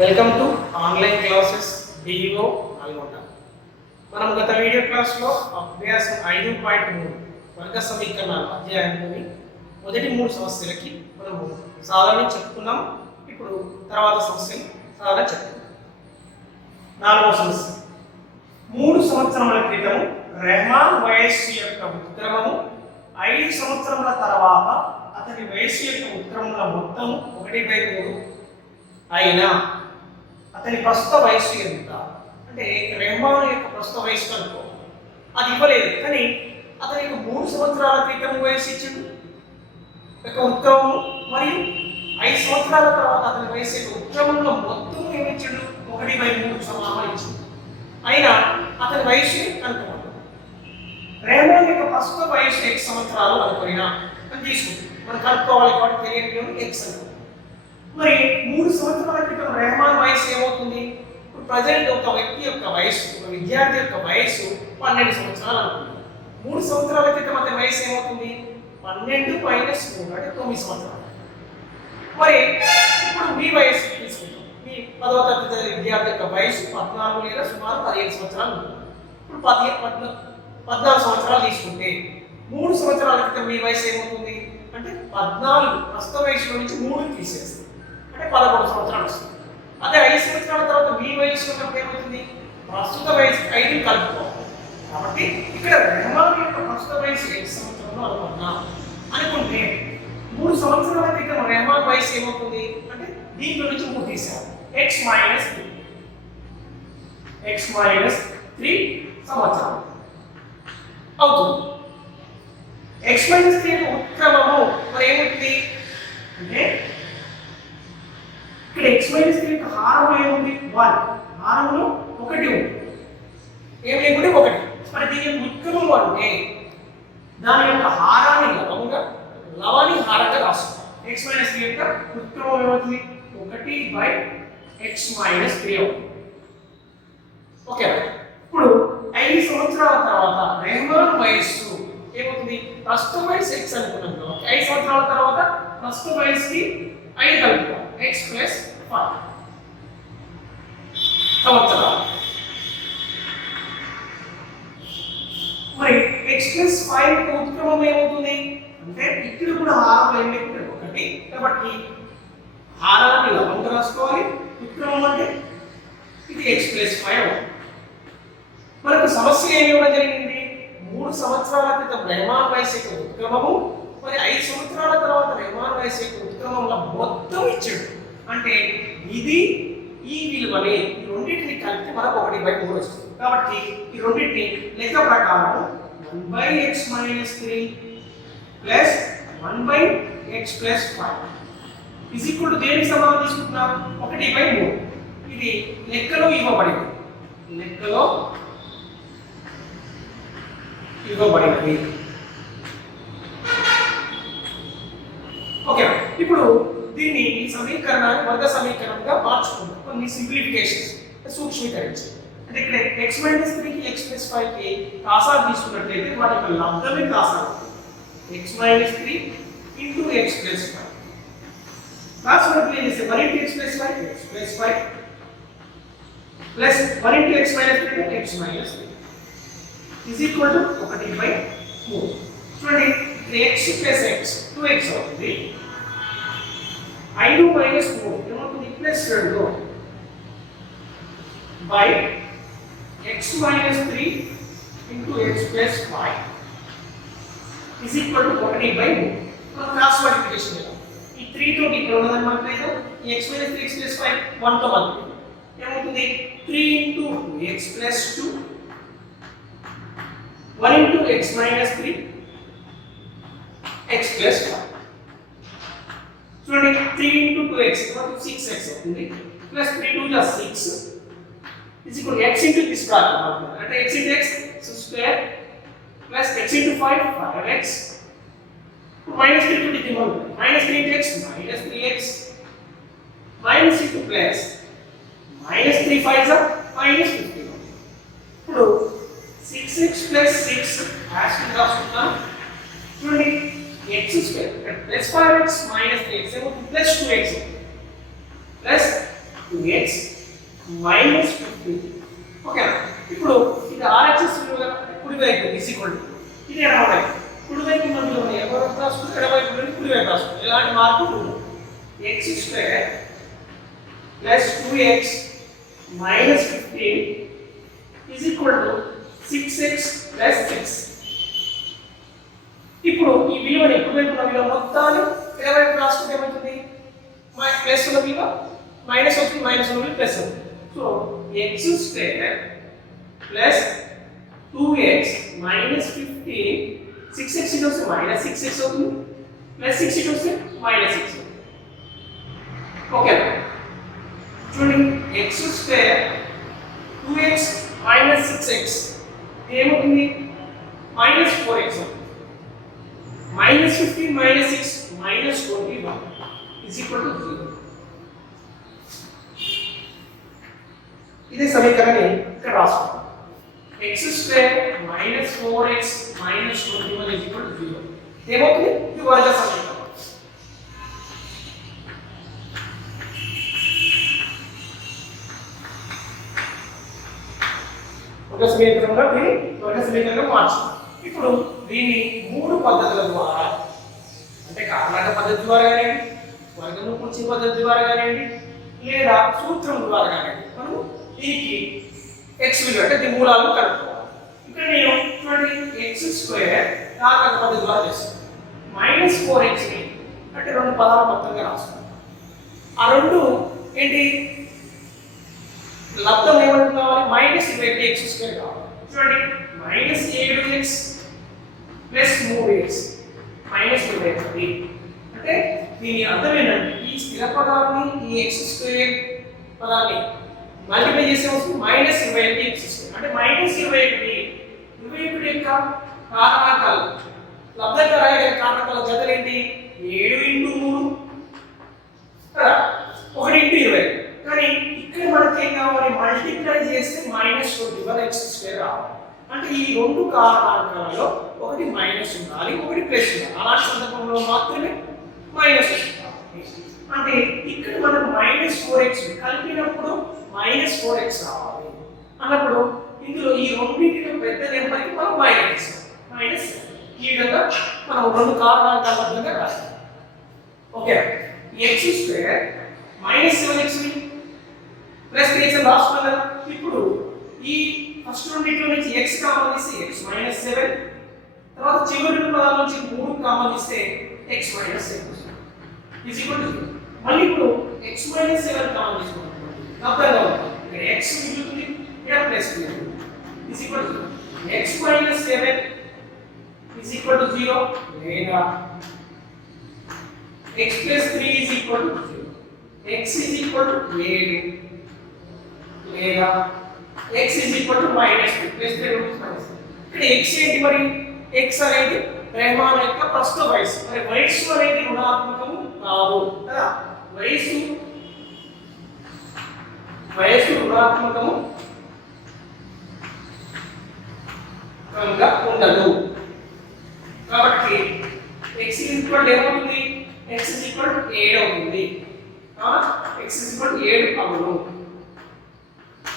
Welcome to online classes DO Nalgonda. మనం గత video క్లాస్లో అభ్యాసం 5.3 వర్గ సమీకరణాల అధ్యాయంలోని మొదటి 3 సమస్యలకి మనము సాధారణ చెప్పుకున్నాం. ఇప్పుడు తర్వాత సమస్యలు సాధారణ చెప్పుకున్నాం. 4వ సమస్య, 3 సంవత్సరముల క్రితం రెహమాన్ వయస్సు యొక్క ఉత్క్రమము 5 సంవత్సరముల తర్వాత అతని వయస్సు యొక్క ఉత్క్రమముల మొత్తం 1/3 అయినా అతని ప్రస్తుత వయస్సు ఎంత అంటే రెహమాన్ యొక్క ప్రస్తుత వయస్సు అనుకో, అది ఇవ్వలేదు కానీ అతనికి 3 సంవత్సరాల క్రితం వయస్సు ఇచ్చిండు యొక్క ఉత్క్రమము మరియు 5 సంవత్సరాల తర్వాత అతని వయస్సు యొక్క ఉత్క్రమంలో మొత్తం ఏమిచ్చిండు 1/3 సమానం ఇచ్చిండు. అయినా అతని వయస్సు కనుక్కోవాలి. రెహమాన్ యొక్క ప్రస్తుత వయస్సు x సంవత్సరాలు అనుకున్నా అని తీసుకుంటాం. మనం కనుక్కోవాలి కాబట్టి తెలియని x అనుకో. మరి 3 సంవత్సరాల క్రితం రెహమాన్ వయసు ఏమవుతుంది? ఇప్పుడు ప్రజెంట్ ఒక వ్యక్తి యొక్క వయసు, ఒక విద్యార్థి యొక్క వయసు 12 సంవత్సరాలు అనుకుంది. 3 సంవత్సరాల క్రితం అతని వయసు ఏమవుతుంది? 12 - 3 అంటే 9 సంవత్సరాలు. మరి ఇప్పుడు మీ వయసు తీసుకుంటాం. మీ 10వ తరగతి విద్యార్థి యొక్క వయసు 14 లేదా సుమారు 15 సంవత్సరాలు ఉంటుంది. ఇప్పుడు 14 సంవత్సరాలు తీసుకుంటే 3 సంవత్సరాల క్రితం మీ వయసు ఏమవుతుంది అంటే 14 ప్రస్తుత వయసులో నుంచి 3 తీసేస్తుంది అంటే 11 సంవత్సరాలు వస్తుంది. అదే 5 సంవత్సరాల తర్వాత మీ వయసు ఉన్నప్పుడు ఏమవుతుంది? ప్రస్తుత వయసు 5 కలుపుకోవాలి. కాబట్టి ఇక్కడ రెహమాన్ యొక్క ప్రస్తుత వయసు x సంవత్సరంలో అనుకుంటే 3 సంవత్సరాల క్రితం రెహమాన్ వయసు ఏమవుతుంది అంటే దీంట్లో నుంచి 3 తీసాము x - 3 సంవత్సరాలు అవుతుంది. x - 3 యొక్క ఉత్క్రమము మరి ఏమవుతుంది అంటే ఇక్కడ x - 3 యొక్క హారం ఏముంది? 1. హారంలో 1 ఉంది. ఏం లేకుంటే 1. మరి దీని యొక్క ఉత్క్రమం అంటే దాని యొక్క హారాన్ని లవాన్ని హారంగా రాస్తాం. x - 3 యొక్క ఉత్క్రమం ఏమవుతుంది? 1/x - 3 అవుతుంది. ఓకే. ఇప్పుడు 5 సంవత్సరాల తర్వాత రెహమాన్ వయస్సు ఏమవుతుంది? ప్రస్తుత వయసు x అనుకున్నాం కాబట్టి 5 సంవత్సరాల తర్వాత ప్రస్తుత వయసుకి 5 కలుపుకోవాలి x + 5 సంవత్సరాలు. మరి x + 5 యొక్క ఉత్క్రమం ఏమవుతుంది అంటే ఇక్కడ కూడా హారం ఏం లేకుంటే 1 కాబట్టి హారాన్ని లవంగా రాసుకోవాలి. ఉత్క్రమం అంటే ఇది x + 5 అవుతుంది. మనకు సమస్య ఏమి ఇవ్వడం జరిగింది? 3 సంవత్సరాల క్రితం రెహమాన్ వయసు యొక్క ఉత్క్రమము మరి 5 సంవత్సరాల తర్వాత రెహమాన్ వయసు యొక్క ఉత్క్రమంలో మొత్తం ఇచ్చాడు. అంటే ఇది ఈ విలువని ఈ రెండింటిని కలిపి మనకు 1/3 వస్తుంది. కాబట్టి ఈ రెండింటిని లెక్క ప్రకారం 1/x - 3 + 1/x + 5 దేనికి సమానం తీసుకుంటున్నాం? 1/3. ఇది లెక్కలో ఇవ్వబడింది. ఓకే. ఇప్పుడు దీన్ని సమీకరణాన్ని వర్గ సమీకరణంగా మార్చుకుందాం. కొన్ని సింప్లిఫికేషన్స్ సూక్ష్మీకరించి అంటే ఇక్కడ x - 3 కి x + 5 కి కాసాలు తీసుకున్నట్లయితే వాటి యొక్క లబ్ధమే కాసాలు x - 3 * x + 5 కాసున్నట్లు ఏం చేస్తే 1 × x + 5 x + 5 plus 1 × x - 3 x - 3 is equal to 1/3. చూడండి x + x 2x అవుతుంది. 5 - 4 ఏమవుతుంది? +2 by x - 3 into x + 5 is equal to 1/3. మనం క్రాస్ మల్టిప్లికేషన్ చేద్దాం. ఈ 3 తో ఇక్కడ ఉన్నదాన్ని మల్టిప్లై చేద్దాం. ఈ x - 3 x + 5 1 తో మల్టిప్లై ఏమవుతుంది? 3 × x + 2 1 × x - 3 x + 5 చూడండి 3 × 2x 6x అవుతుంది plus 3 × 2 = 6 is equal to x into this bracket అంటే x into x square plus x into 5 5x minus 3 to the minus 3 into x minus 3x minus into plus minus 3 5s are minus 50. ఇప్పుడు 6x plus 6 has to రాసుకుంటాం. చూడండి x square plus 5x minus 3x plus 2x plus 2x minus 15. ఓకేనా? ఇప్పుడు ఇది RHS విలువ కుడివైపు is equal to ఇది ఎడమవైపు. కుడివైపు ఉన్న విలువని ఎడమవైపు రాసుకుంటే ఎడమవైపు నుండి కుడివైపు రాసుకుంటే ఎలాంటి మార్పు ఉండదు. x square plus 2x minus 15 is equal to 6x plus 6. ఇప్పుడు ఈ విలువని కుడివైపు ఉన్న విలువ మొత్తాన్ని ఎడమవైపు రాసుకుంటే ఏమవుతుంది? ప్లస్ ఉన్న విలువ మైనస్ అవుతుంది, మైనస్ ఉన్న విలువ ప్లస్ అవుతుంది. So x square plus 2x minus 15 6x ఇటు వస్తే మైనస్ 6x అవుతుంది, ప్లస్ 6 ఇటు వస్తే మైనస్ 6 అవుతుంది. ఓకే చూడండి, x square 2x minus 6x ఏమవుతుంది? మైనస్ 4x అవుతుంది. Minus 15 minus 6 minus 21 is equal to 0. ఇదే సమీకరణాన్ని ఇక్కడ రాసుకుంటాం. x square minus 4x minus 21 is equal to 0. ఏమవుతుంది? ఇది వర్గ సమీకరణం. వర్గ సమీకరణంగా దీన్ని వర్గ సమీకరణంగా మార్చాలి. ఇప్పుడు దీన్ని మూడు పద్ధతుల ద్వారా, అంటే కారణాంక పద్ధతి ద్వారా కానివ్వండి, వర్గము కూర్చే పద్ధతి ద్వారా కానివ్వండి, లేదా సూత్రం ద్వారా కానివ్వండి, మనం దీనికి x విలువ అంటే దీని మూలాలను కనుక్కోవాలి. ఇక్కడ నేను చూడండి x స్క్వేర్ కారణాంక పద్ధతి ద్వారా చేస్తాను. మైనస్ 4x ని అంటే రెండు పదాలు మొత్తంగా రాస్తాను. ఆ రెండు ఏంటి? లబ్ధం ఏమంటే కావాలి? మైనస్ 20x స్క్వేర్ కావాలి. చూడండి minus 7x plus 3x minus 20. అంటే దీని అర్థం ఏంటంటే ఈ స్థిర పదాన్ని ఈ x స్క్వేర్ పదాన్ని మల్టిప్లై చేసే వస్తుంది మైనస్ 21x స్క్వేర్. అంటే మైనస్ 21 యొక్క కారణాంకాలు లబ్ధంగా రాయగల కారణాంకాల జతలు ఏంటి? 7 ఇంటూ 3 కదా, 1 ఇంటూ 20. కానీ ఇక్కడ మనకి ఏం కావాలి? మల్టిప్లై చేస్తే మైనస్ 21x స్క్వేర్ రావాలి. అంటే ఈ రెండు కారణాంకాలలో ఒకటి మైనస్ ఉండాలి, ఒకటి ప్లస్ ఉండాలి. అలాంటి సందర్భంలో మాత్రమే మైనస్ వస్తుంది. అంటే ఇక్కడ మనం మైనస్ 4x కలిపినప్పుడు మైనస్ 4x రావాలి అన్నప్పుడు ఇందులో ఈ రెండింటిలో పెద్ద నెంబర్కి మనం మైనస్ ఈ విధంగా మనం రెండు కారణాంకాల మధ్యగా రాస్తాం. Okay, x square minus 7x plus 3x అని రాసుకున్నాం కదా. ఇప్పుడు ఈ ఫస్ట్ రెండింటిలో నుంచి x కామన్ తీస్తే x మైనస్ 7, తర్వాత చివరి రెండు పదాల నుంచి 3 కామన్ తీస్తే x minus 7 is equal to 0. మళ్ళీ ఇప్పుడు x మైనస్ 7 కామన్ తీసుకుంటాం. అర్థంగా ఉంది, ఇక్కడ x మిగులుతుంది, ఇక్కడ plus is equal to x minus 7 is equal to 0 లేదా x plus 3 is equal to 0. x is equal to 7 లేదా x is equal to minus 2 plus 3 minus. ఇక్కడ x ఏంటి మరి? x అనేది రెహమాన్ యొక్క ప్రస్తుత వయసు. మరి వయసు అనేది రుణాత్మకము కాదు కదా. వయసు రుణాత్మకము ఉండదు. కాబట్టి x ఈక్వల్ ఏమవుతుంది? x ఈక్వల్ 7 అవుతుంది. x ఈక్వల్ 7 అవును.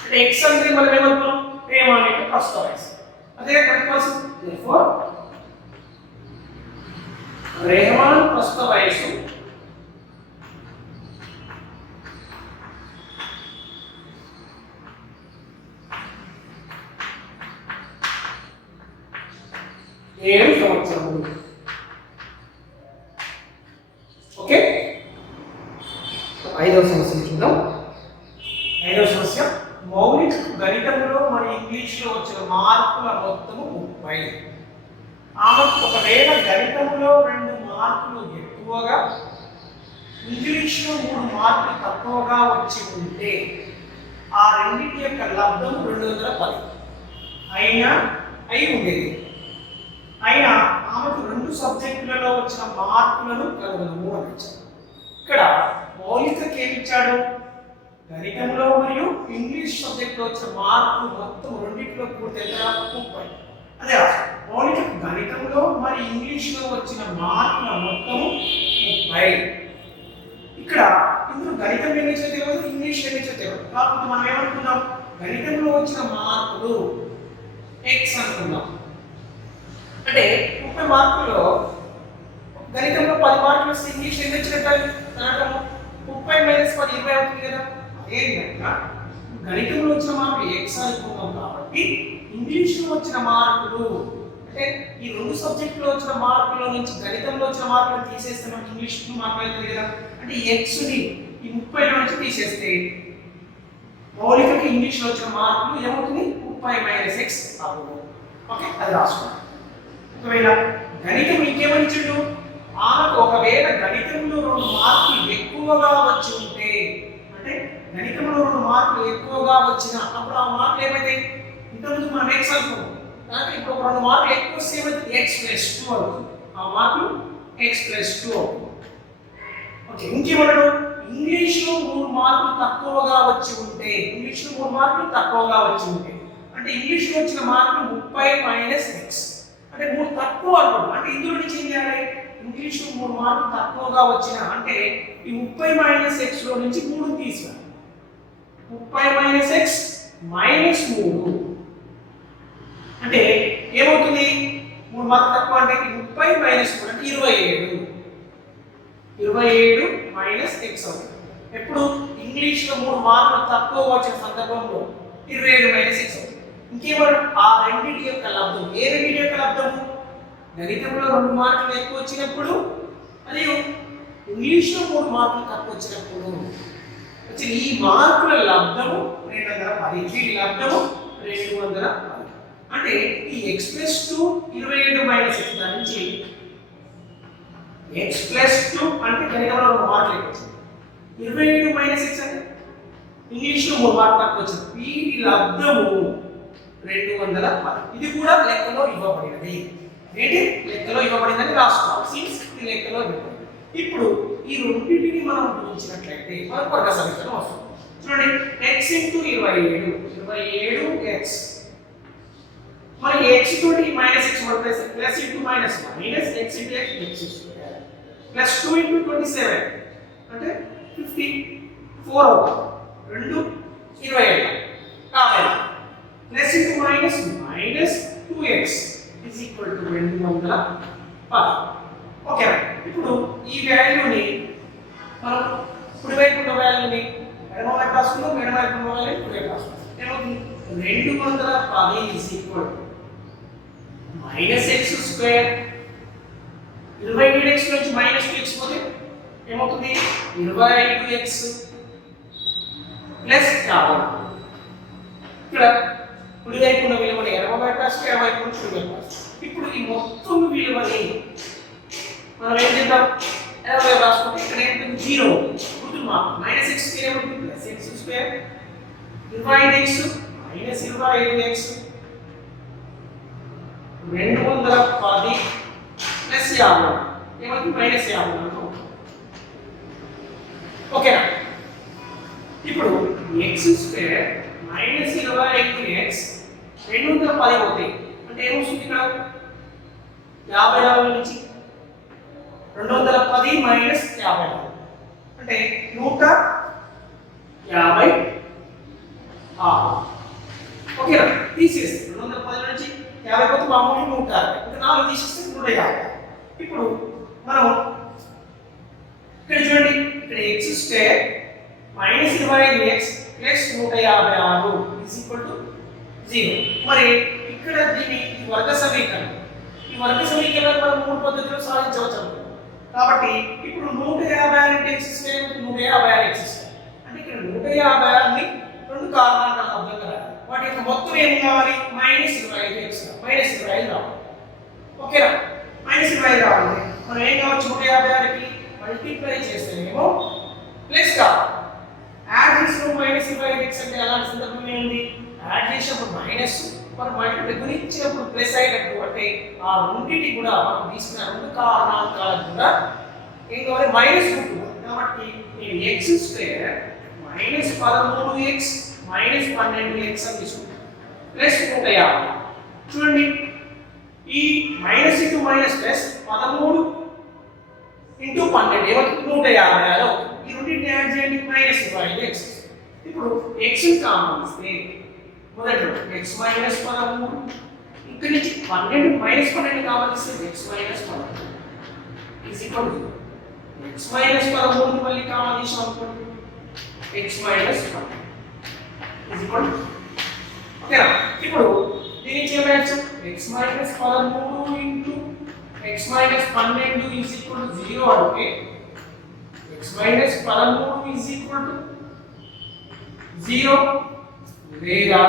అంటే x అంటే మనం ఏమంటాం? రెహమాన్ యొక్క ప్రస్తుత వయసు. అదే కనుక్కోవాల్సింది. therefore రెహమాన్ ప్రస్తుత వయసు ఏడు సంవత్సరములు. ఓకే, ఐదవ సమస్య చూద్దాం. ఐదవ సమస్య, మౌలిక గణితంలో మరి ఇంగ్లీష్లో వచ్చిన మార్కుల మొత్తము 30. ఆమెకు ఒకవేళ గణితంలో 2 మార్కులు ఎక్కువగా, ఇంగ్లీష్లో 3 మార్కులు తక్కువగా వచ్చి ఉంటే ఆ రెండింటి యొక్క లబ్ధం 210 అయి ఉండేది. అయినా ఆమెకు 2 సబ్జెక్టులలో వచ్చిన మార్కులను కనుగొనము అని ఇచ్చాడు. ఇక్కడ మౌలికకి ఏమి ఇచ్చాడు? గణితంలో మరియు ఇంగ్లీష్ సబ్జెక్టులో వచ్చిన మార్కులు మొత్తం రెండింటిలో కూడితే ఎంత? 30. అదే మౌలిక గణితంలో మరి ఇంగ్లీష్లో వచ్చిన మార్కుల మొత్తము 30. ఇక్కడ ఇందులో గణితం ఏం ఇచ్చో తెలియదు, ఇంగ్లీష్ ఏం ఇచ్చో తెలియదు. కాబట్టి మనం ఏమనుకున్నాం, గణితంలో వచ్చిన మార్కులు ఎక్స్ అనుకున్నాం. అంటే 30 మార్కుల్లో గణితంలో 10 మార్కులు వస్తే ఇంగ్లీష్ ఏం వచ్చినట్టు అనటము 30 - 10 20 అవుతుంది కదా. అదేవిధంగా గణితంలో వచ్చిన మార్కులు ఎక్స్ అనుకున్నాం కాబట్టి ఇంగ్లీష్లో వచ్చిన మార్కులు అంటే ఈ రెండు సబ్జెక్టులో వచ్చిన మార్కుల నుంచి గణితంలో వచ్చిన మార్కులు తీసేస్తే మనకి ఇంగ్లీష్ మార్కులు అవుతుంది కదా. అంటే ఎక్స్ని ఈ 30లో నుంచి తీసేస్తే మౌలికకి ఇంగ్లీష్లో వచ్చిన మార్కులు ఏమవుతుంది 30 - x అవుతుంది. ఓకే, అది రాసుకోండి. ఒకవేళ గణితం ఇంకేమని ఇచ్చిండు, ఆమెకు ఒకవేళ గణితంలో 2 మార్కులు ఎక్కువగా వచ్చి ఉంటే, అంటే గణితంలో 2 మార్కులు ఎక్కువగా వచ్చిన అప్పుడు ఆ మార్కులు ఏమైతే ఇంతకుముందు మనం ఎక్స్ అనుకున్నాం, కానీ ఇప్పుడు 2 మార్కులు ఎక్కువ వస్తే ఏమైతే x + 2 అవుతుంది. ఆ మార్కులు x + 2 అవుతుంది. ఓకే, ఇంకేమన్నాడు, ఇంగ్లీష్లో 3 మార్కులు తక్కువగా వచ్చి ఉంటే, ఇంగ్లీష్లో 3 మార్కులు తక్కువగా వచ్చి ఉంటే అంటే ఇంగ్లీష్లో వచ్చిన మార్కులు 30 - x అంటే 3 తక్కువ అనుకోండి. అంటే ఇందులో నుంచి ఏం చేయాలి, ఇంగ్లీష్లో 3 మార్కులు తక్కువగా వచ్చిన అంటే ఈ 30 - x లో నుంచి 3 తీసివేయాలి. 30 - x - 3 అంటే ఏమవుతుంది, 3 మార్కులు తక్కువ అంటే 30 - 3 అంటే 27. 27 - x అవుతుంది. ఎప్పుడు ఇంగ్లీష్లో 3 మార్కులు తక్కువ వచ్చిన సందర్భంలో 27 - x అవుతుంది. ఇంకేమన్నా ఆ రెండింటి యొక్క లబ్ధం, ఏ రెండింటి యొక్క లబ్ధము, గణితంలో 2 మార్కులు ఎక్కువ వచ్చినప్పుడు మరియు ఇంగ్లీష్లో 3 మార్కులు తక్కువ వచ్చినప్పుడు వచ్చిన ఈ మార్కుల లబ్ధము 210. వీటి లబ్ధము 210. అంటే ఈ x + 2 27 - x దాని నుంచి x + 2 అంటే గణితంలో 2 మార్కులు ఎక్కువ వచ్చింది. 27 - x అంటే ఇంగ్లీష్లో 3 మార్కులు తక్కువ వచ్చింది. వీటి లబ్ధము 210. ఇది కూడా లెక్కలో ఇవ్వబడినది. ఏంటి లెక్కలో ఇవ్వబడిందని రాసుకోవాలి. సిన్స్ ఇది లెక్కలో ఇవ్వబడింది. ఇప్పుడు ఈ రెండింటిని మనం గుణించినట్లయితే మనకు వర్గ సమీకరణం వస్తుంది. చూడండి, x × 27 27x మరి x తోటి -x multiply plus into minus minus x × x plus 2 × 27 అంటే 54 అవుతుంది. 2 27 కాబట్టి plus into minus minus 2x is equal to 210. Okay, ఇప్పుడు ఈ వాల్యూని మనం కుడి వైపు ఉన్న వాల్యూని ఎడమ వైపు రాసుకుందాం, ఎడమ వైపు ఉన్న వాల్యూని కుడి వైపు రాసుకుందాం. ఏమవుతుంది, 210 is equal to -x². 27x నుంచి -2x పోతే ఏమవుతుంది, 25x ప్లస్ 50. ఇక్కడ కుడి వైపు ఉన్న విలువని ఎడమ వైపు రాసి ఎడమ వైపు నుంచి కుడి వైపు రాసి ఇప్పుడు ఈ మొత్తం విలువని మనం ఏం చేద్దాం, ఎడమ వైపు రాసుకుంటే ఇక్కడ ఏంటంటే 0 గుర్తు మార్పు -x² ఏమవుతుంది +x², 25x -25x 210 ప్లస్ 50 ఏమవుతుంది -50. ఓకేనా, ఇప్పుడు x² -25x 210 అవుతాయి అంటే ఏమొస్తుంది, ఇక్కడ 54 నుంచి 210 - 54 అంటే 156. ఓకేనా, తీసేస్తే 210 నుంచి 50 పోతే మామూలు 160 అంటే 4 తీసేస్తే 150. ఇప్పుడు మనం ఇక్కడ చూడండి, ఇక్కడ x² -25x plus 156 is equal to 0. మరి ఇక్కడ దీని వర్గ సమీకరణం, ఈ వర్గ సమీకరణాన్ని మనం 3 పద్ధతుల్లో సాధించవచ్చు. కాబట్టి ఇప్పుడు 156 x² 156 x² అంటే ఇక్కడ 156ని 2 కారణాల లబ్ధంగా రాయాలి. వాటి యొక్క మొత్తం ఏం కావాలి, -25x -25 రావాలి. ఓకేనా, -25 రావాలి. మనం ఏం కావచ్చు, 156కి మల్టిప్లై చేస్తేనేమో ప్లస్ కావాలి. యాడ్ చేసినప్పుడు -25x అంటే అలాంటి సందర్భం ఏంటి, యాడ్ చేసినప్పుడు మైనస్ మరి మల్టిప్లై గుణించినప్పుడు ప్లస్ అయ్యేటట్టు అంటే ఆ రెండింటి కూడా మనం తీసుకున్న 2 కారణాంకాలకు కూడా ఏం కావాలి, మైనస్ గుర్తు. కాబట్టి నేను x² -13x -12x అని తీసుకుంటాను ప్లస్ 150. చూడండి, ఈ మైనస్ ఇంటూ మైనస్ ప్లస్ 13 × 12 ఏమవుతుంది 156. ఈ రెండింటిని యాడ్ చేయండి మైనస్ 5x. ఇప్పుడు x ని కామన్ ఇస్తే మొదటి x మైనస్ 13, ఇక్కడ నుంచి 12 మైనస్ 12 కామన్ ఇస్తే x minus 13 is equal to x minus 13 ని మళ్ళీ కామన్ తీసాం అనుకోండి x minus 12 is equal to ఓకేనా. ఇప్పుడు దీనికి చేయవచ్చు x minus 13 into x minus 12 is equal to 0 అంటే x minus 13 is equal to 0 లేదా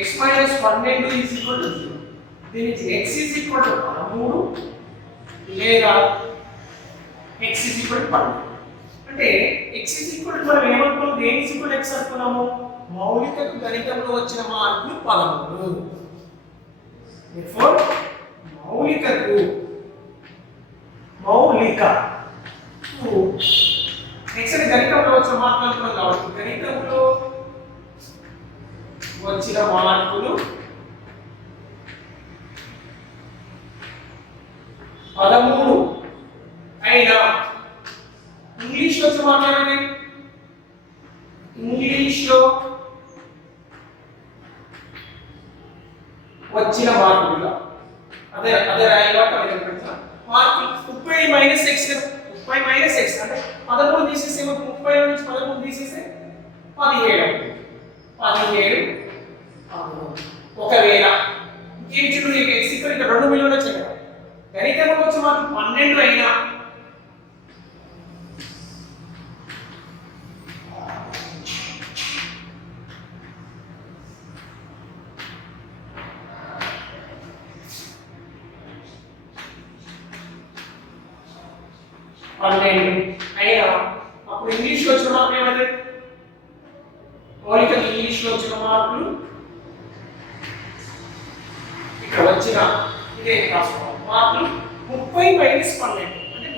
x minus 12 is equal to 0. దీనికి x ఈజ్ ఈక్వల్ టు 13 లేదా x ఈజ్ ఈక్వల్ టు 12. అంటే x is equal to మనం ఏమనుకున్నాం, దేని ఈజ్ ఈక్వల్ టు x అనుకున్నాము, మౌలిక గణితంలో వచ్చిన మార్కులు 13. therefore మౌలిక x అనే గణితంలో వచ్చిన మార్కులు అనుకున్నాం కాబట్టి గణితంలో వచ్చిన మార్కులు 13 అయినా ఇంగ్లీష్ లో వచ్చిన మార్కులు ఏమైనా ఇంగ్లీష్ లో వచ్చిన మార్కులు అదే రాయాలి అదే పెడతా మార్కులు 30 మైనస్ x 30 మైనస్ x అంటే 13 తీసేస్తే 30 నుంచి 13 తీసేస్తే 17 ఒకవేళ ఇంకేం చూడు నీకు x ఇక్కడ 2 విలువలు వచ్చాయి కదా, గణితంలో వచ్చే మార్కులు 12 అయినా అప్పుడు ఇంగ్లీష్ లో వచ్చిన మార్కులు ఏమైతే మౌలిక ఇంగ్లీష్ లో వచ్చిన మార్కులు ఇక్కడ వచ్చిన ఇదే రాసుకోవాలి మార్కులు 30 మైనస్ 12 అంటే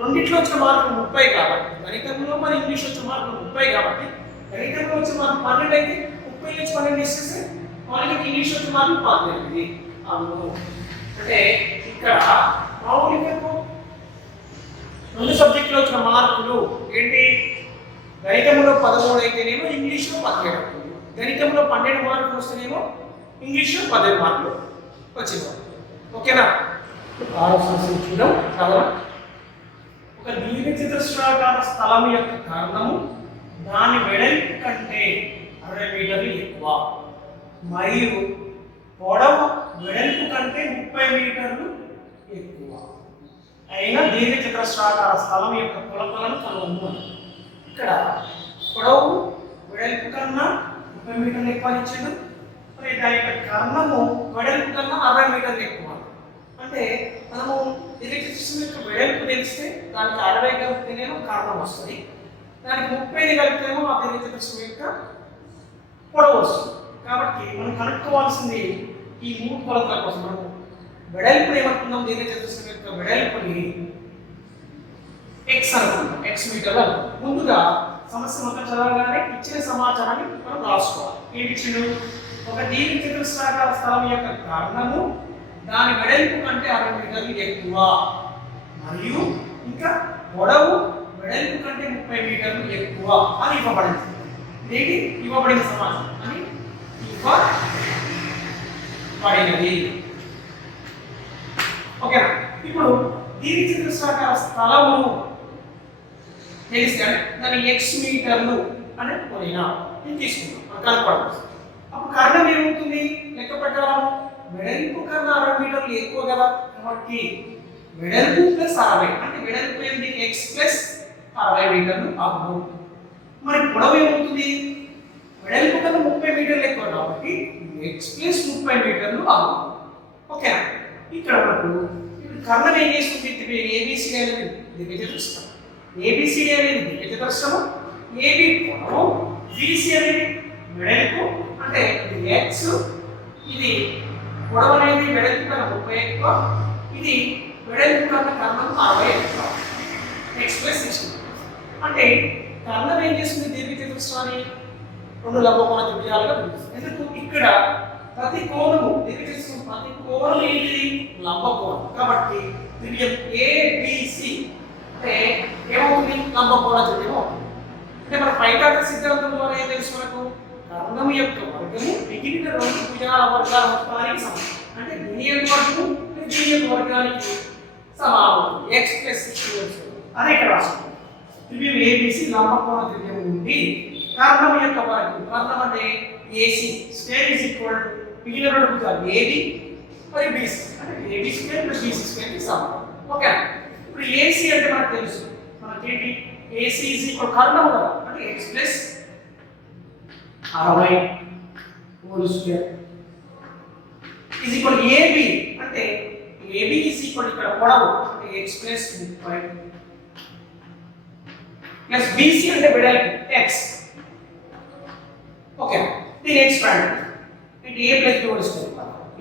రెండిట్లో వచ్చిన మార్కులు 30 కాబట్టి గణితంలో మన ఇంగ్లీష్ వచ్చిన మార్కులు 30 కాబట్టి గణితంలో వచ్చిన మార్కులు 12 అయితే 30 నుంచి 12 ఇస్తే మౌలిక ఇంగ్లీష్ వచ్చిన మార్కులు 18. అవును అంటే ఇక్కడ మౌలికకు రెండు సబ్జెక్టులో వచ్చిన మార్కులు ఏంటి, గణితంలో 13 అయితేనేమో ఇంగ్లీష్లో 17, గణితంలో 12 మార్కులు వస్తేనేమో ఇంగ్లీష్లో 15 మార్కులు వచ్చింది. ఓకేనా. చూద్దాం చదవ. ఒక దీర్ఘచతురస్రాకార స్థలం యొక్క కర్ణము దాని వెడల్పు కంటే 60 మీటర్లు ఎక్కువ మరియు పొడవు వెడల్పు కంటే 30 మీటర్లు ఎక్కువ అయిన దీర్ఘచతురస్రాకార స్థలం యొక్క కొలతలను కనుగొను. ఇక్కడ పొడవు వెడల్పు కన్నా 30 మీటర్లు ఎక్కువ ఇచ్చాడు, మరి దాని యొక్క కర్ణము వెడల్పు కన్నా 60 మీటర్లు ఎక్కువ. అంటే మనము దీర్ఘచతురస్రం యొక్క వెడల్పు తెలిస్తే దానికి 60 కలిపితేనేమో కర్ణం వస్తుంది, దానికి 30 కలిపితేమో ఆ దీర్ఘచతురస్రం యొక్క పొడవు వస్తుంది. కాబట్టి మనం కనుక్కోవాల్సింది ఈ 3 కొలతల కోసం. మనము వెడల్పుని ఏమనుకున్నాం, దీర్ఘచతురస్రం యొక్క వెడల్పుని x అనుకున్నాం, x మీటర్లు అనుకున్నాం. ముందుగా సమస్య మొత్తం చదవగానే ఇచ్చిన సమాచారాన్ని మనం రాసుకోవాలి. ఏంటి ఇచ్చిండు, ఒక దీర్ఘచతురస్రాకార స్థలం యొక్క కర్ణము దాని వెడల్పు కంటే 60 మీటర్లు ఎక్కువ మరియు ఇంకా పొడవు వెడల్పు కంటే 30 మీటర్లు ఎక్కువ అని ఇవ్వబడింది. ఇదేంటి ఇవ్వబడిన సమాచారం అని ఇవ్వబడినది. ఓకేనా. ఇప్పుడు దీర్ఘచతురస్రాకార స్థలము తెలిస్తే దాని x మీటర్లు అని పోయినా నేను తీసుకున్నాం కనుక్కోవడం. అప్పుడు కర్ణం ఏమవుతుంది, లెక్క ప్రకారం వెడల్పు కన్నా 60 మీటర్లు ఎక్కువ కదా, కాబట్టి వెడల్పు ప్లస్ 60 అంటే వెడల్పు ఏంటి x ప్లస్ 60 మీటర్లు అవ్వదు. మరి పొడవు ఏమవుతుంది, వెడల్పు కన్నా 30 మీటర్లు ఎక్కువ కాబట్టి x ప్లస్ 30 మీటర్లు అవ్వదు. ఓకేనా. ఇక్కడ మనకు కర్ణం ఏం చేస్తుంది, ఏబిసిడి అనేది దీర్ఘచతురస్రం, ఏబిసిడి అనేది దీర్ఘచతురస్రము, ఏబి పొడవు, బిసి అనేది వెడల్పు అంటే ఇది x, ఇది పొడవు అనేది వెడల్పు కన్నా 30 ఎక్కువ, ఇది వెడల్పు కన్నా కర్ణం 60 ఎక్కువ, x ప్లస్ 60. అంటే కర్ణం ఏం చేస్తుంది, దీర్ఘచతురస్రాన్ని 2 లంబకోణ త్రిభుజాలుగా విభజిస్తుంది. ఎందుకు, ఇక్కడ ప్రతి కోణము దీర్ఘచతురస్రం ప్రతి కోణం ఏంటిది లంబకోణం కాబట్టి త్రిభుజం ABC అంటే ఏమవుతుంది లంబకోణ త్రిభుజం అవుతుంది. అంటే మన పైథాగరస్ సిద్ధాంతం ద్వారా ఏం తెలుసు మనకు కర్ణం యొక్క వర్గము మిగిలిన రెండు భుజాల వర్గాల మొత్తానికి సమానం. అంటే దీని యొక్క వర్గము దీని యొక్క వర్గానికి సమానం. x + 6 అదే ఇక్కడ రాసుకుంటాం. త్రిభుజం ABC లంబకోణ త్రిభుజం నుండి కర్ణం యొక్క వర్గం, కర్ణం అంటే AC square is equal to మిగిలిన రెండు భుజాలు AB మరియు BC అంటే AB స్క్వేర్ + BC స్క్వేర్ కి సమానం. ఓకే, ఇప్పుడు AC అంటే మనకు తెలుసు, మనకి ఏంటి AC ఈజ్ ఈక్వల్ కర్ణం కదా అంటే x + 60 whole square is equal AB అంటే AB ఈజ్ ఈక్వల్ ఇక్కడ పొడవు అంటే x + 30 ప్లస్ BC అంటే వెడల్పు x. ఓకే, దీని ఎక్స్పాండ్ అంటే a + b whole square,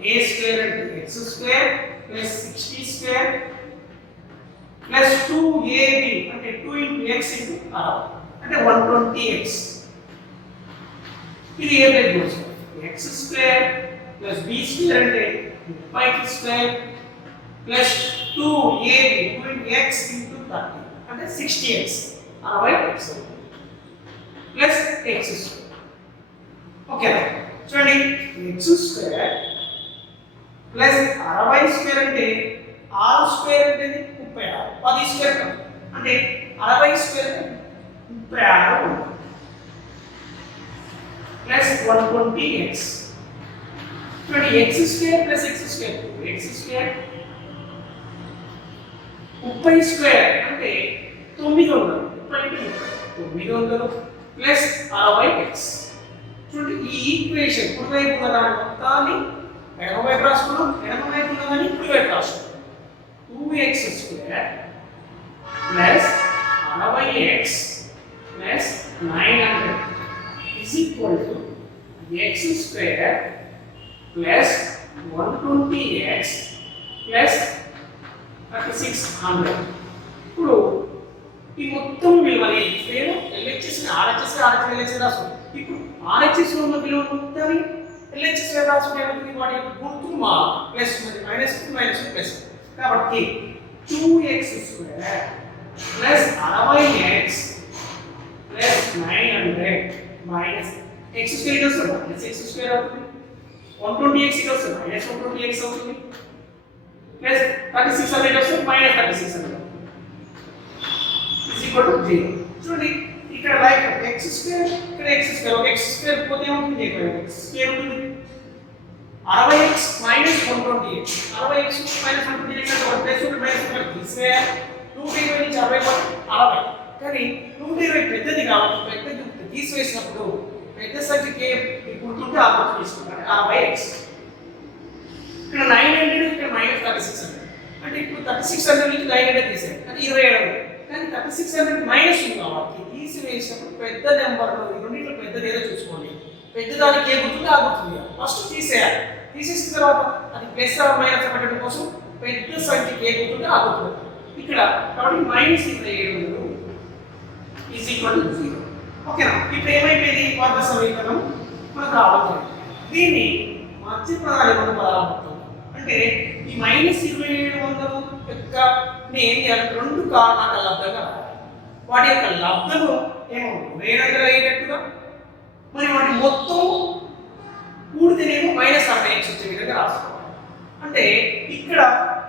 a square అంటే x square plus 60 square plus 2ab అంటే 2 × x × 60 అంటే 120x. ఇది a + b whole square, x square plus b square అంటే 30 స్క్వేర్ ప్లస్ 2ab 2 × x × 30 అంటే 60x 60x plus x square. Okay, చూడండి x square plus 60 square అంటే 6 square అంటే 36, 10 square అంటే 60 square 36 plus 120x. చూడండి x square plus x square 30 square అంటే 900 plus 60x. చూడండి ఈ ఈక్వేషన్ కుడివైపు ఉన్న దాని మొత్తాన్ని ఎడమవైపు రాసుకున్నాం, ఎడమవైపు ఉన్న దాన్ని కుడివైపు రాసుకున్నాం. 2x square plus 60x plus 900 is equal to x square plus 120x plus 3600. ఇప్పుడు ఈ మొత్తం విలువని నేను LHS ని RHS రాసుకున్నాను. ఇప్పుడు RHS లో ఉన్న విలువ మొత్తాన్ని LHS లో రాసుకుంటే ఏమవుతుంది, వాటి యొక్క గుర్తు ప్లస్ మైనస్ ప్లస్. కాబట్టి 2x square plus 60x plus 900 minus x square వస్తుంది ప్లస్ x స్క్వేర్ అవుతుంది, 120x వస్తుంది మైనస్ 120x అవుతుంది ప్లస్ 3600 వస్తుంది మైనస్ 3600 is equal to 0. చూడండి ఇక్కడ లైక్ x స్క్వేర్ ఇక్కడ x స్క్వేర్, ఒక x స్క్వేర్ పోతే ఏమవుతుంది, x స్క్వేర్ ఉంటుంది 60x minus 120x 60x minus 120x అంటే 1 ప్లస్ 1 మైనస్ 1 తీసేయాలి. 120 నుంచి 60 పోతే 60. కానీ 120 పెద్దది కాబట్టి పెద్దది తీసివేసినప్పుడు పెద్ద సంఖ్యకి గుర్తుంటే ఆ గుర్తు తీసుకుంటారు 60x. ఇక్కడ 900 ఇక్కడ మైనస్ 3600 అంటే ఇప్పుడు 3600 నుంచి 900 తీసేయాలి అంటే 27. కానీ 3600 మైనస్ ఉంది కాబట్టి తీసివేసినప్పుడు పెద్ద నెంబర్లో ఈ రెండింటిలో పెద్దది ఏదో చూసుకోండి, పెద్దదానికి ఏ గుర్తుందో ఆ గుర్తుంది ఫస్ట్ తీసేయాలి. తీసేసిన తర్వాత అది ప్లస్ ఆర్ మైనస్ పెట్టడం కోసం పెద్ద సంఖ్యకి ఏ గుర్తుందో ఆ గుర్తుంది ఇక్కడ. కాబట్టి మైనస్ 2700 ఈజ్ ఈక్వల్ టు 0. ఓకేనా, ఇప్పుడు ఏమైపోయింది వర్గ సమీకరణం మనకు రాబోతుంది. దీన్ని మధ్య పదాలు పదాలు అంటే ఈ మైనస్ 2700 యొక్క ఏం చేయాలి, రెండు కారణాల లబ్ధంగా వాటి యొక్క లబ్ధము ఏమో 2700 అయ్యేటట్టుగా మరి వాటి మొత్తం కూడితేనేమో మైనస్ 60x వచ్చే విధంగా రాసుకోవాలి. అంటే ఇక్కడ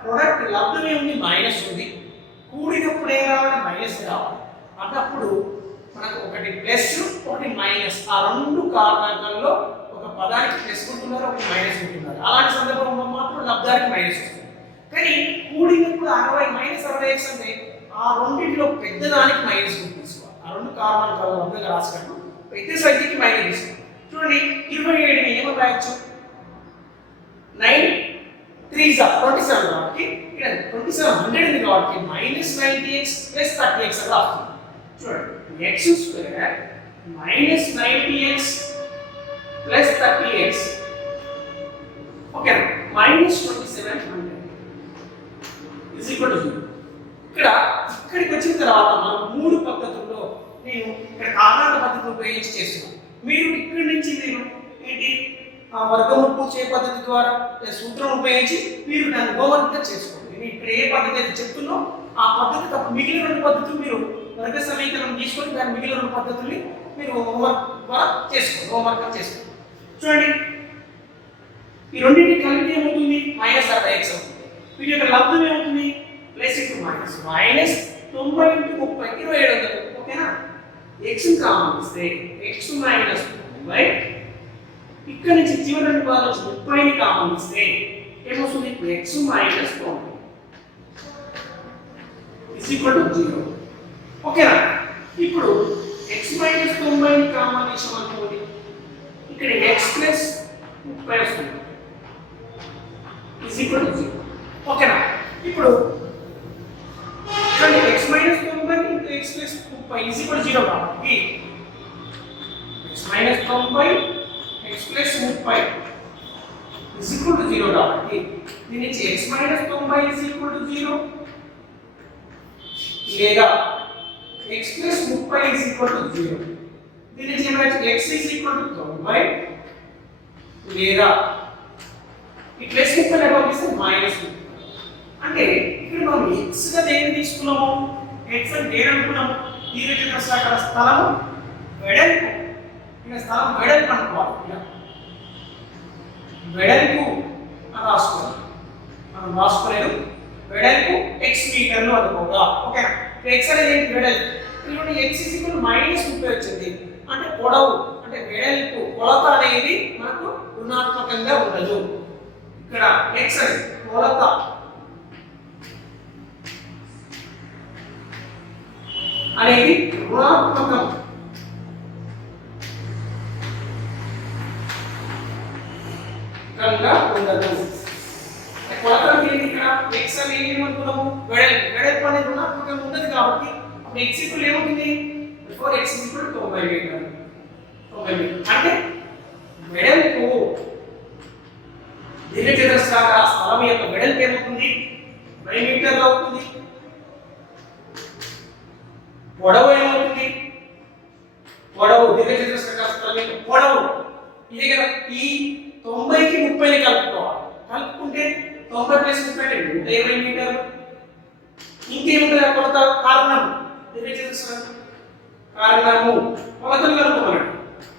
ప్రొడక్ట్ లబ్ధం ఏముంది, మైనస్ ఉంది, కూడినప్పుడు ఏం రావాలి, మైనస్ రావాలి. అన్నప్పుడు మనకు ఒకటి ప్లస్ ఒకటి మైనస్, ఆ రెండు కారణాలలో ఒక పదానికి ప్లస్ ఉంటున్నారు ఒకటి మైనస్ ఉంటున్నారు. అలాంటి సందర్భంలో మాత్రం లబ్ధానికి మైనస్ వస్తుంది. కానీ కూడినప్పుడు 60 మైనస్ 60x అంటే ఆ రెండింటిలో పెద్దదానికి మైనస్ తీసుకోవాలి. ఆ రెండు కారణాలు లబ్ధంగా రాసినప్పుడు పెద్ద సంఖ్యకి మైనస్ తీసుకోవాలి. చూడండి 27 ఏమని రాయొచ్చు, 9 3 27 కాబట్టి ఇక్కడ 2700 ఉంది కాబట్టి మైనస్ 90x ప్లస్ 30x అని రాస్తుంది. చూడండి x square minus 90x plus 30x okay minus 2700 is equal to 0. ఇక్కడికి వచ్చిన తర్వాత మనం మూడు పద్ధతుల్లో నేను ఇక్కడ కారణాల పద్ధతిని ఉపయోగించి చేస్తున్నాను. మీరు ఇక్కడి నుంచి మీరు ఏంటి వర్గములు చే పద్ధతి ద్వారా సూత్రం ఉపయోగించి మీరు దాన్ని హోంవర్క్గా చేసుకోండి. నేను ఇక్కడ ఏ పద్ధతి అయితే చెప్తున్నో ఆ పద్ధతి తప్ప మిగిలిన రెండు పద్ధతులు మీరు వర్గ సమీకరణం తీసుకొని దాని మిగిలిన రెండు పద్ధతుల్ని మీరు హోంవర్క్ ద్వారా చేసుకోండి. చూడండి, ఈ రెండింటి కలిపి ఏమవుతుంది? -60x అవుతుంది. వీటి యొక్క లబ్ధం ఏమవుతుంది? Plus into minus 90 into 30 2700. ఓకేనా? x కామన్ ఇస్తే x - 90, ఇక్కడ నుంచి చివరి రెండు పదాలు 30ని కామన్ ఇస్తే ఏమవుతుంది? x - 90 0. ఓకేనా? ఇప్పుడు x - 90ని కామన్ ఇచ్చామనుకోండి, ఇక్కడ x ప్లస్ 30 వస్తుంది = 0. ఓకేనా? ఇప్పుడు చూడండి, x - 90 × x ప్లస్ 30 0 కాబట్టి x - 90 x ప్లస్ 30 0 కాబట్టి దీని నుంచి x - 90 0 లేదా x ప్లస్ 30 0. దీని నుంచి ఏమైనా x 90 లేదా ఈ ప్లస్ 30 పంపిస్తే -30. అంటే ఇక్కడ మనం x గా దేన్ని తీసుకున్నాము? x అని దేని అనుకున్నాము? దీర్ఘచతురస్రాకార స్థలము వెడల్పు. ఇక్కడ స్థలం వెడల్పు అనుకోవాలి. ఇలా వెడల్పు అని రాసుకోవాలి. మనం రాసుకోలేదు. వెడల్పు x మీటర్లు అనుకోగా. ఓకేనా? x అనేది ఏంటి? వెడల్పు. ఇక్కడ x -30 వచ్చింది అంటే పొడవు, అంటే వెడల్పు కొలత అనేది మనకు రుణాత్మకంగా ఉండదు. ఇక్కడ x అనేది కొలత అనేది రుణాత్మకం. కంగా ఉండదు. కొలత ఏంటి? ఇక్కడ x అనేది ఏమనుకున్నాము? వెడల్పు అనేది రుణాత్మకంగా ఉండదు కాబట్టి అప్పుడు x ఏమవుతుంది? Before x 90 metre. అంటే వెడల్పు దీర్ఘచతురస్రాకార స్థలం యొక్క వెడల్పు ఏమవుతుంది? 90 మీటర్లు అవుతుంది. పొడవు ఏమవుతుంది? పొడవు దీర్ఘచతురస్రాకార స్థలం యొక్క పొడవు ఇదే కదా. ఈ 90కి 30ని కలుపుకోవాలి. కలుపుకుంటే 90 ప్లస్ 30 అంటే 120 మీటర్లు. ఇంకేముంటుంది కొలత? కారణం. దీర్ఘచతురస్రాకారం కారణము కొలతలు కలుపుకోవాలి.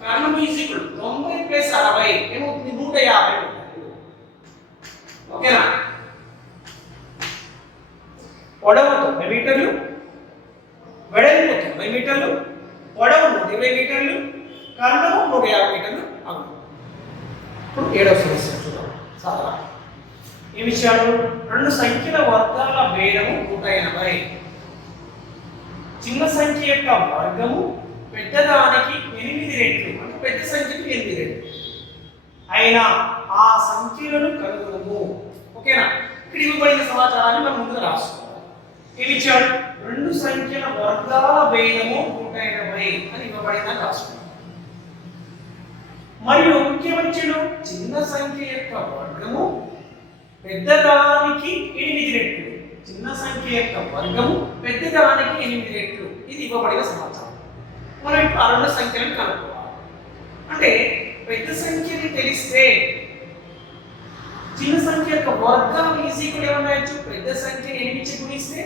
కారణము 90 ప్లస్ 60 ఏమవుతుంది? 150 మీటర్లు. ఓకేనా? పొడవు 90 మీటర్లు, వెడల్పు 90 మీటర్లు, పొడవు 120 మీటర్లు, కారణము 150 మీటర్లు అవును. ఇప్పుడు 7వ సమస్య చూద్దాం. సాధారణ ఏమి ఇచ్చాడు? రెండు సంఖ్యల వర్గాల భేదము 180. చిన్న సంఖ్య యొక్క వర్గము పెద్దదానికి 8 రెట్లు, అంటే పెద్ద సంఖ్యకు 8 రెట్లు అయినా ఆ సంఖ్యలను కనుగొనము. ఓకేనా? ఇక్కడ ఇవ్వబడిన సమాచారాన్ని మనం ముందుగా రాసుకోవాలి. ఏమి ఇచ్చాడు? రెండు సంఖ్యల వర్గాల భేదము 180 అని ఇవ్వబడిందని రాసుకోవాలి. మరియు ముఖ్యమంచుడు చిన్న సంఖ్య యొక్క వర్గము పెద్దదానికి 8 రెట్లు. చిన్న సంఖ్య యొక్క వర్గము పెద్దదానికి 8 రెట్లు. ఇది ఇవ్వబడిన సమాచారం. మనం ఇప్పుడు ఆ రెండు సంఖ్యలను కనుక్కోవాలి. అంటే పెద్ద సంఖ్యని తెలిస్తే చిన్న సంఖ్య యొక్క వర్గం ఏమన్నాయచ్చు? పెద్ద సంఖ్యని 8 గుణిస్తే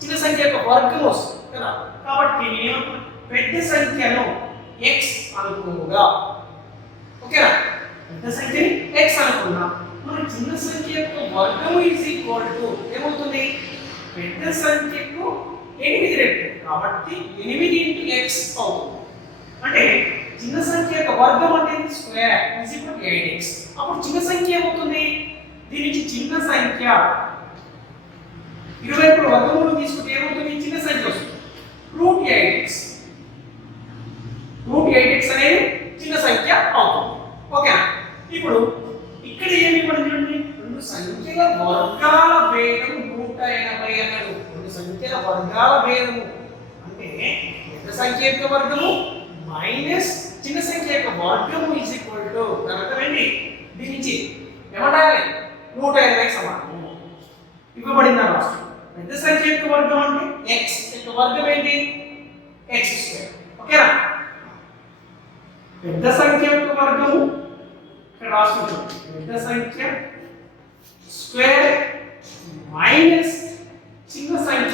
చిన్న సంఖ్య యొక్క వర్గం వస్తుంది కదా. కాబట్టి పెద్ద సంఖ్యను x అనుకోగా. ఓకేనా? పెద్ద సంఖ్యని x అనుకున్నా. మరి చిన్న సంఖ్య యొక్క వర్గము ఏమవుతుంది? పెద్ద సంఖ్యకు 8 రెట్లు కాబట్టి 8 into x అవుతుంది. అంటే చిన్న సంఖ్య యొక్క వర్గం అంటే స్క్వేర్ = 8x. అప్పుడు చిన్న సంఖ్య ఏమవుతుంది? దీని నుంచి చిన్న సంఖ్య ఇరువైపుల వర్గమూలం తీసుకుంటే ఏమవుతుంది? చిన్న సంఖ్య వస్తుంది √8x. √8x అనేది చిన్న సంఖ్య అవుతుంది. ఓకేనా? ఇప్పుడు ఇక్కడ ఏమి ఇవ్వడం చూడండి, రెండు సంఖ్యల వర్గాల భేదము 180 అన్నాడు. రెండు సంఖ్యల వర్గాల భేదము అంటే పెద్ద సంఖ్య యొక్క వర్గము మైనస్ చిన్న సంఖ్య యొక్క వర్గము = దాని అర్థం ఏంటి? దీని నుంచి ఏమంటారు? 180కి సమానం ఇవ్వబడింది రాష్ట్రం. పెద్ద సంఖ్య యొక్క వర్గం అంటే x యొక్క వర్గం ఏంటి? x². ఓకేనా? పెద్ద సంఖ్య యొక్క వర్గము ఇక్కడ రాసుకుంటాం. పెద్ద సంఖ్య స్క్వేర్ మైనస్ చిన్న సంఖ్య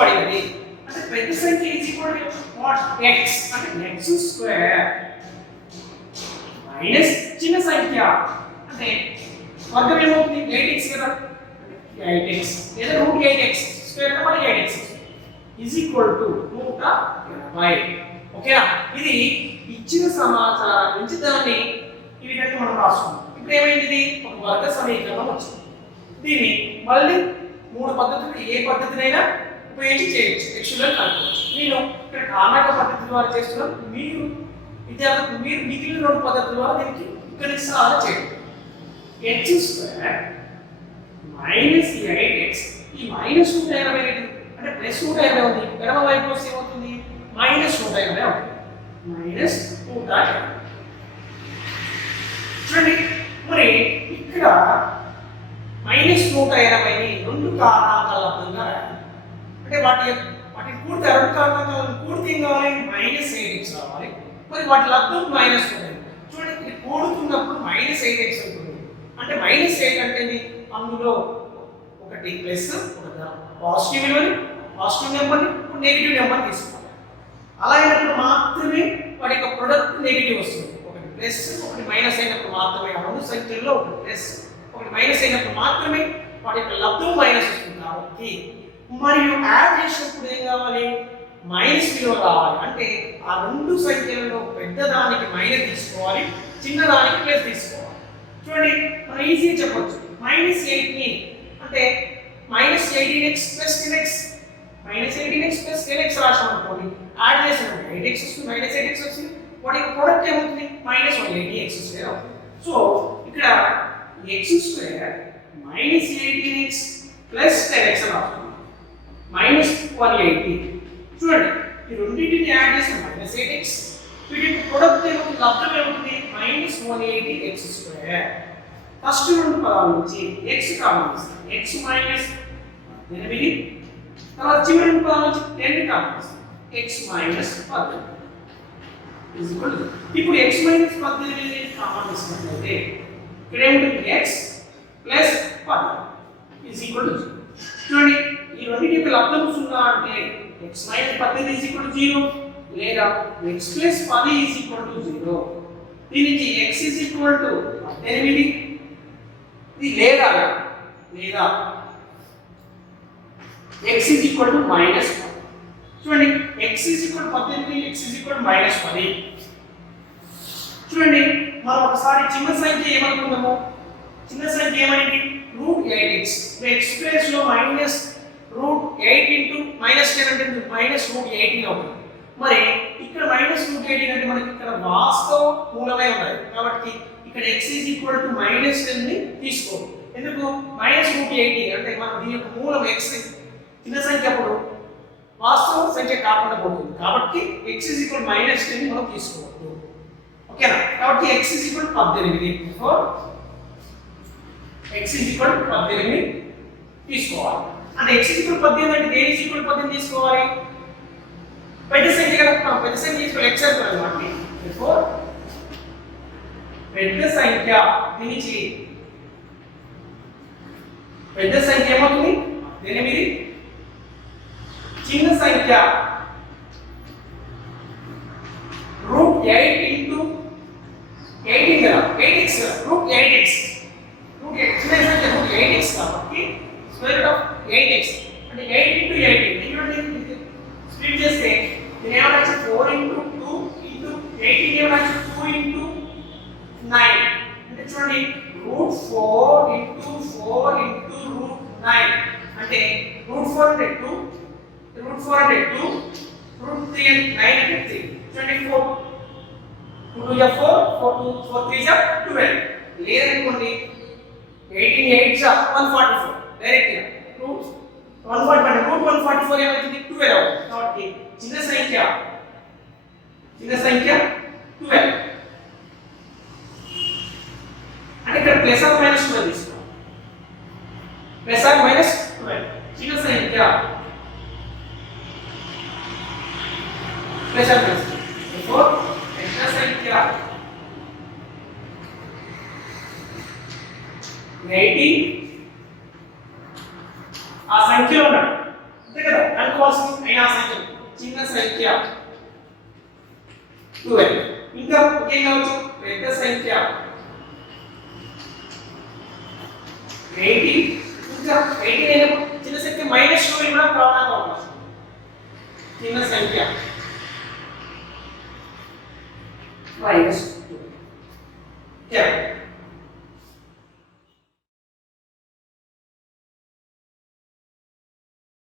ఇవ్వబడినది. అంటే పెద్ద సంఖ్య is equal to what x అంటే x స్క్వేర్ మైనస్ చిన్న సంఖ్య అంటే వర్గం ఏమవుతుంది 8x కదా 8x లేదా రూట్ 8x స్క్వేర్ గా మనకి 8x ఈజ్ ఈక్వల్ టు 180. ఓకేనా? ఇది ఇచ్చిన సమాచారం నుంచి దాన్ని ఈ విధంగా మనం రాసుకున్నాం. ఇప్పుడు ఏమైంది? ఇది ఒక వర్గ సమీకరణం వచ్చింది. దీన్ని మళ్ళీ మూడు పద్ధతులు ఏ పద్ధతినైనా ఉపయోగించి చేయొచ్చు, ఎక్స్ట్రా కనుక్కోవచ్చు. నేను ఇక్కడ కారణక పద్ధతి ద్వారా చేస్తున్నాను. మీరు విద్యార్థులు మీరు మిగిలిన రెండు పద్ధతుల ద్వారా దీనికి ఇక్కడ సాధన చేయండి. x స్క్వేర్ మైనస్ 8x ఈ మైనస్ 180 అంటే ప్లస్ 180 ఉంది. ఎడమ వైపు వస్తే ఏమవుతుంది? మైనస్ 180 అవుతుంది. మైనస్ 180 చూడండి. మరి ఇక్కడ మైనస్ 180ని రెండు కారణాల లబ్ధంగా రాయాలి. అంటే వాటి కూడితే రెండు కారణాలను కూడితే ఏం కావాలి? మైనస్ 8x రావాలి. మరి వాటి లబ్ధం మైనస్ 180. చూడండి, ఇది కూడుతున్నప్పుడు మైనస్ 8x ఉంటుంది. అంటే మైనస్ 8 అంటే అందులో ఒకటి ప్లస్ ఒక పాజిటివ్ విలువని పాజిటివ్ నెంబర్ని నెగిటివ్ నెంబర్ తీసుకోవాలి. అలా అయినప్పుడు మాత్రమే వాటి యొక్క ప్రొడక్ట్ నెగిటివ్ వస్తుంది. ఒకటి ప్లస్ ఒకటి మైనస్ అయినప్పుడు మాత్రమే ఆ రెండు సంఖ్యల్లో ఒకటి ప్లస్ ఒకటి మైనస్ అయినప్పుడు మాత్రమే వాటి యొక్క లబ్ధం మైనస్ వస్తుంది. కాబట్టి మరియు యాడ్ చేసినప్పుడు ఏం కావాలి? మైనస్ విలువ రావాలి. అంటే ఆ రెండు సంఖ్యలలో పెద్దదానికి మైనస్ తీసుకోవాలి, చిన్నదానికి ప్లస్ తీసుకోవాలి. చూడండి, మనం ఈజీగా చెప్పొచ్చు. మైనస్ 8ని అంటే minus 18x plus 10x minus 18x plus 10x రాసాం అనుకోండి. యాడ్ చేసినప్పుడు 8x వస్తుంది, మైనస్ 8x వస్తుంది. వాటి యొక్క ప్రొడక్ట్ ఏమవుతుంది? మైనస్ 180x స్క్వేర్ అవుతుంది. సో ఇక్కడ x square minus 18x plus 10x అని రాస్తున్నాం. మైనస్ 180. చూడండి, ఈ రెండింటిని యాడ్ చేసిన మైనస్ 8x వీటి ప్రొడక్ట్ ఏమవుతుంది? లబ్ధం ఏమవుతుంది? Minus 180x square. ఫస్ట్ రెండు పదాల నుంచి x కామన్ ఇస్తాం. x మైనస్ 8 తర్వాత చివరి రెండు పదాల నుంచి 10 కామన్ ఇస్తాం. x మైనస్ 18 ఇప్పుడు x మైనస్ 18 కామన్ ఇస్తున్నట్లయితే ఇక్కడ ఏముంటుంది? x plus 18 is equal to 0. చూడండి, ఈ రెండింటి యొక్క లబ్ధం 0 అంటే x minus 18 is equal to 0 లేదా x plus 10 is equal to 0. దీనికి x ఈజ్ ఈక్వల్ టు 18 ఇది లేదా x is equal to minus 10. చూడండి, x is equal to 18 x is equal to minus 10. చూడండి, మనం ఒకసారి చిన్న సంఖ్య ఏమనుకుందాము? చిన్న సంఖ్య ఏమైంది? Root 8x. x ప్లేస్ లో మైనస్ రూట్ 8 ఇంటూ మైనస్ 10 అంటే మైనస్ రూట్ 18 అవుతుంది. మరి ఇక్కడ మైనస్ రూట్ 18 అంటే మనకి ఇక్కడ వాస్తవ మూలమే ఉన్నది. కాబట్టి ఇక్కడ x is equal to minus 10 ని తీసుకో. ఎందుకు? మైనస్ రూట్ 18 అంటే మనం దీని యొక్క మూలం x చిన్న సంఖ్య అప్పుడు వాస్తవ సంఖ్య కాకుండా పోతుంది. కాబట్టి x ఈజ్ ఈక్వల్ మైనస్ 10 ని మనం తీసుకోవద్దు. ఓకేనా? కాబట్టి x is equal 18. So x is equal 18 తీసుకోవాలి. అంటే x ఈజ్ ఈక్వల్ 18 అంటే దేని ఈజ్ ఈక్వల్ 18 తీసుకోవాలి? పెద్ద సంఖ్య కదా, పెద్ద సంఖ్య ఈక్వల్ x అవుతుంది. కాబట్టి సో పెద్ద సంఖ్య నుంచి పెద్ద సంఖ్య ఏమవుతుంది? 8. చిన్న సంఖ్య రూట్ 8 ఇంటూ 18 కదా, 8x రూట్ 8x రూట్ 8 చిన్న సంఖ్య రూట్ 8x కాబట్టి స్క్వేర్ రూట్ ఆఫ్ 8x అంటే 8 ఇంటూ 18 దీనిని స్ప్లిట్ చేస్తే దీని ఏమొచ్చు? 4 ఇంటూ 2 ఇంటూ 18 ఏమొచ్చు? 2 ఇంటూ 9 అంటే చూడండి రూట్ 4 ఇంటూ 4 ఇంటూ రూట్ 9 అంటే రూట్ 4 అంటే 2 రూట్ 4 అంటే 2 రూట్ 3 అంటే 9 అంటే 3. చూడండి 4 2 4 4 4 3 12 లేదనుకోండి 18 8 144 డైరెక్ట్ గా రూట్ 144 రూట్ 144 ఏమవుతుంది? 12 అవుతుంది. కాబట్టి చిన్న సంఖ్య 12 అంటే ఇక్కడ ప్లస్ ఆర్ మైనస్ 12 తీసుకోవాలి. ప్లస్ ఆర్ మైనస్ 12 చిన్న సంఖ్య ప్లస్ ఆర్ మైనస్ 4 పెద్ద సంఖ్య 80 ఆ సంఖ్యలో ఉన్నాడు అంతే కదా కనుక్కోవాల్సిన అయినా సంఖ్యలు చిన్న సంఖ్య 12 ఇంకా ఏం కావచ్చు పెద్ద సంఖ్య 80 ఇంకా 80 అయినప్పుడు చిన్న సంఖ్య -12 కూడా కావాలి చిన్న సంఖ్య -12